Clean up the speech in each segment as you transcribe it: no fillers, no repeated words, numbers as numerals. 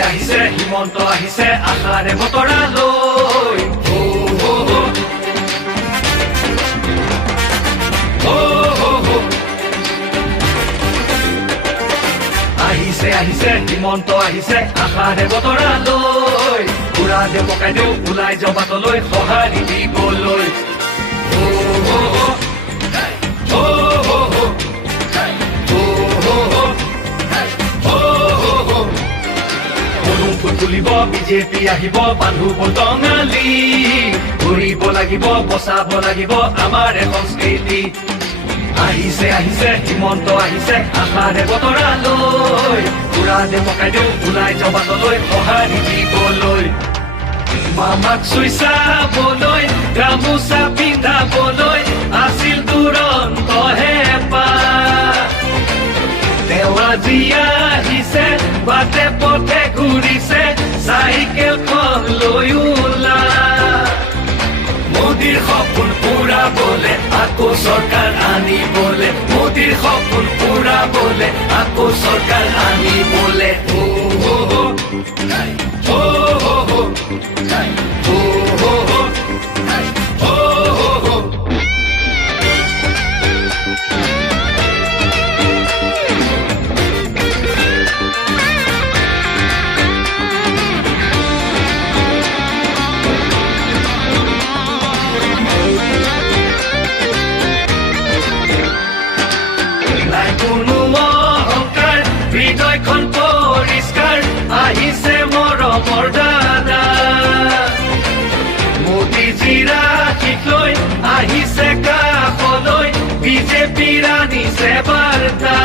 আহিছে হিমন্ত আহিছে আশাৰে বতৰা লৈ আহিছে হিমন্ত আহিছে আশাৰে বতৰা লৈ পুৰা দে পকাই দিওঁ ওলাই যাওঁ বাটলৈ সঁহাৰি দিবলৈ তুলিব বিজেপি আহিব বান্ধু বটঙালী ঘূৰিব লাগিব বচাব লাগিব আমাৰ সংস্কৃতি আহিছে হিমন্ত আহিছে আশাৰে বতৰা লৈ পুৰা দে পকাই দিওঁ ওলাই যাওঁ বাটলৈ সঁহাৰি দিবলৈ মামাক চুই চাবলৈ গামোচা পিন্ধাবলৈ আছিল দুৰন্ত হেঁপাহ তেওঁ আজি আহিছে বাটে পথে ঘূৰিছে চাইকেলখন লৈ ওলা মোদীৰ সপোন পুৰাবলে আকৌ চৰকাৰ আনিবলে মোদীৰ সপোন পুৰাবলে আকৌ চৰকাৰ আনিবলে হৃদয়খন পৰিষ্কাৰ আহিছে মৰমৰ দাদা মোদীজীৰ আশীষ লৈ আহিছে কাষলৈ বিজেপিৰ আনিছে বাৰ্তা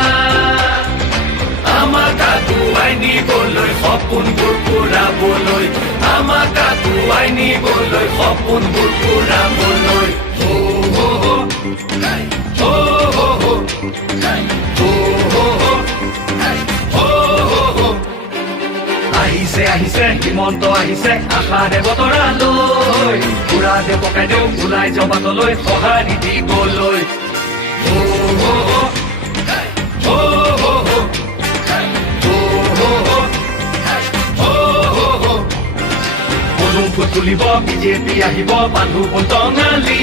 আমাক আগুৱাই নিবলৈ সপোনবোৰ পুৰাবলৈ আমাক আগুৱাই নিবলৈ সপোনবোৰ পুৰাবলৈ আহিছে হিমন্ত আহিছে আশাৰে বতৰা লৈ পুৰা দে পকাই দিওঁ ওলাই যাওঁ বাটলৈ সঁহাৰি দিবলৈ তুলিব বিজেপি আহিব বান্ধু বটঙালী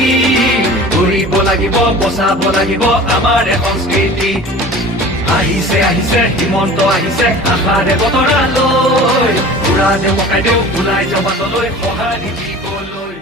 ঘূৰিব লাগিব বচাব লাগিব আমাৰ সংস্কৃতি আহিছে হিমন্ত আহিছে আশাৰে বতৰা লৈ পুৰা দে পকাই দিওঁ ওলাই যাওঁ বাটলৈ সঁহাৰি দিবলৈ